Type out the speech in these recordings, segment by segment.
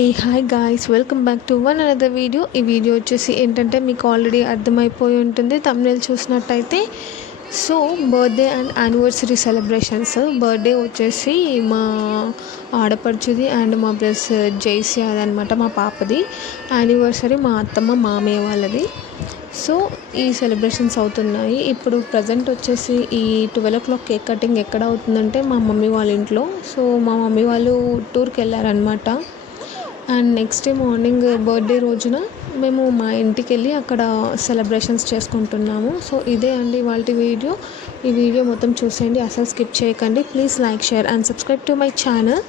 A hi guys, welcome back to one another video. ఈ వీడియో వచ్చేసి ఏంటంటే మీకు ఆల్రెడీ అర్థమైపోయి ఉంటుంది థంబ్నెయిల్ చూసినట్టయితే. So birthday and anniversary celebrations. Birthday వచ్చేసి మా ఆడపడుచుది అండ్ మా ప్లస్ జైసి అదనమాట మా పాపది. యానివర్సరీ మా అత్తమ్మ మామయ్య వాళ్ళది. సో ఈ సెలబ్రేషన్స్ అవుతున్నాయి. ఇప్పుడు ప్రజెంట్ వచ్చేసి ఈ 12 o'clock కేక్ కటింగ్ ఎక్కడ అవుతుందంటే మా మమ్మీ వాళ్ళ ఇంట్లో. సో మా మమ్మీ వాళ్ళు టూర్కి వెళ్ళారనమాట. And next day morning birthday రోజున మేము మా ఇంటికి వెళ్ళి అక్కడ సెలబ్రేషన్స్ చేసుకుంటున్నాము. సో ఇదే అండి ఇవాళ వీడియో. ఈ వీడియో మొత్తం చూసేయండి, అసలు స్కిప్ చేయకండి. Please like, share and subscribe to my channel.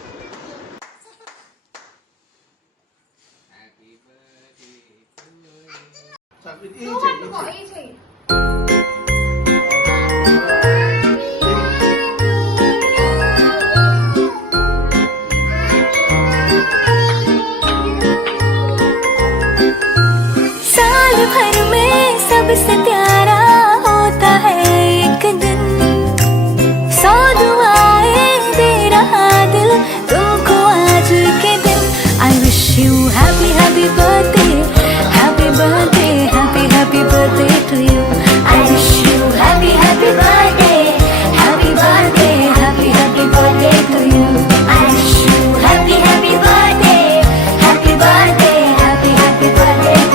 सबसे प्यारा होता है एक दिन, 100 दुआएं दे रहा दिल तुमको आज के दिन. I wish you happy happy birthday, happy birthday, happy happy birthday to you. I wish you happy happy birthday, happy birthday, happy happy birthday to you. I wish you happy happy birthday, happy birthday, happy happy birthday to you.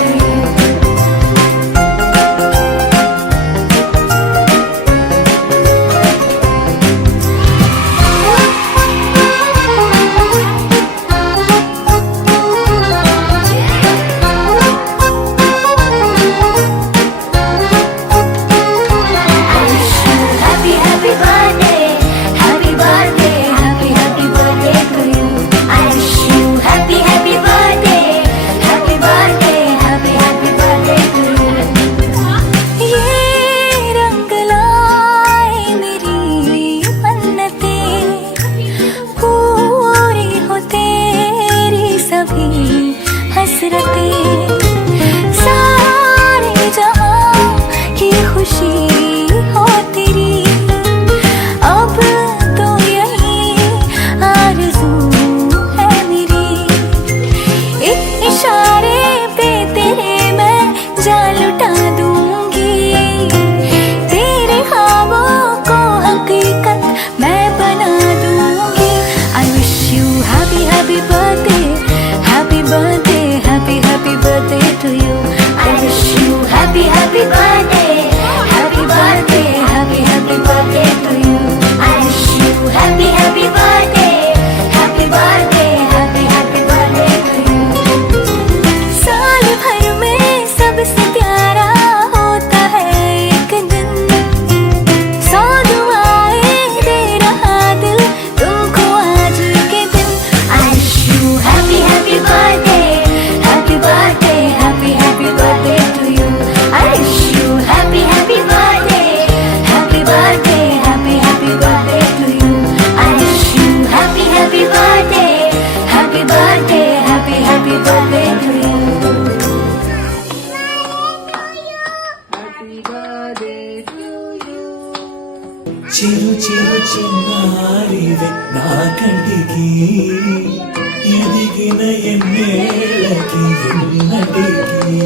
చిరు చిరు చిన్నారివే నా కంటికి ఎదిగిన ఎన్నేళ్ళకి ఎన్నటికి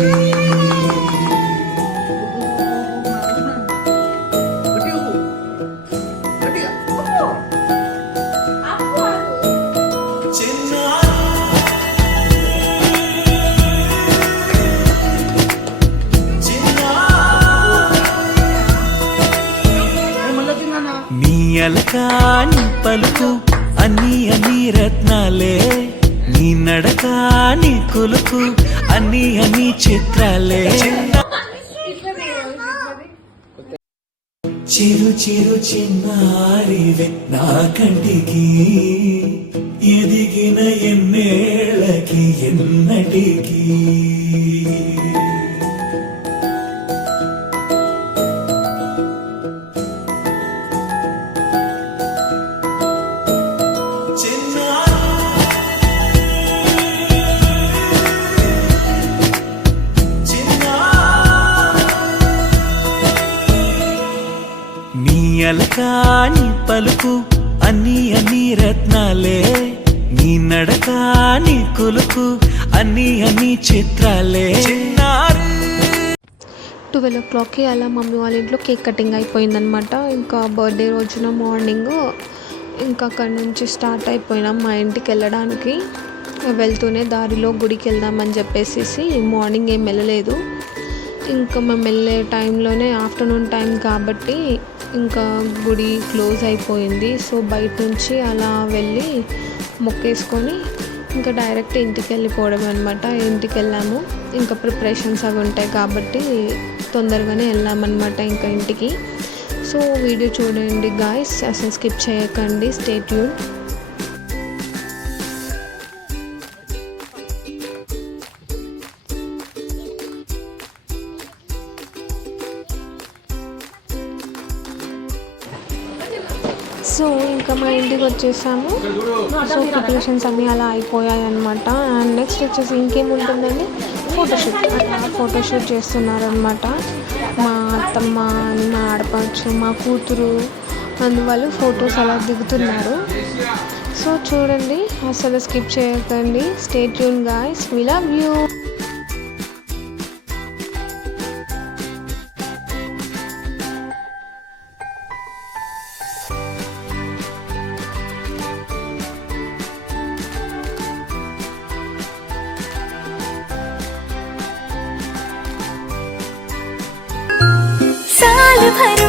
అలకాని పలుకు అన్ని అన్ని రత్నాలే, నీ నడకాని కులుకు అన్ని అన్ని చిత్రాలే. చిరు చిరు చిన్నారివే నా కంటికి ఎదిగిన ఎన్నేళ్ళకి ఎన్నటికి. అలకాని పలుకు అన్ని అన్ని రత్నాలే, నీ నీ నడక నీ కులుకు అన్ని అన్ని చిత్రాలే చిన్నారి. 12 అలా మమ్మీ వాళ్ళ ఇంట్లో కేక్ కటింగ్ అయిపోయిందనమాట. ఇంకా బర్త్డే రోజున మార్నింగ్ ఇంకా అక్కడి నుంచి స్టార్ట్ అయిపోయినాం మా ఇంటికి వెళ్ళడానికి. వెళ్తూనే దారిలో గుడికి వెళ్దామని చెప్పేసి మార్నింగ్ ఏం వెళ్ళలేదు. ఇంకా మేము వెళ్ళే టైంలోనే ఆఫ్టర్నూన్ టైం కాబట్టి ఇంకా గుడి క్లోజ్ అయిపోయింది. సో బయట నుంచి అలా వెళ్ళి మొక్కేసుకొని ఇంకా డైరెక్ట్ ఇంటికి వెళ్ళిపోవడం అనమాట. ఇంటికి వెళ్ళాము. ఇంకా ప్రిపరేషన్స్ అవి ఉంటాయి కాబట్టి తొందరగానే వెళ్ళామన్నమాట ఇంకా ఇంటికి. సో వీడియో చూడండి గాయ్స్, అసలు స్కిప్ చేయకండి, స్టే ట్యూన్. సో ఇంకా మా ఇంటికి వచ్చేసాము. సో ప్రిపరేషన్స్ అన్నీ అలా అయిపోయాయి అనమాట. అండ్ నెక్స్ట్ వచ్చేసి ఇంకేముంటుందండి, ఫోటోషూట్. అలా ఫోటోషూట్ చేస్తున్నారనమాట. మా అత్తమ్మ, మా ఆడపడుచు, మా కూతురు అందువల్ల ఫొటోస్ అలా దిగుతున్నారు. సో చూడండి, అసలు స్కిప్ చేయకండి, stay tune guys, we love you. साल भर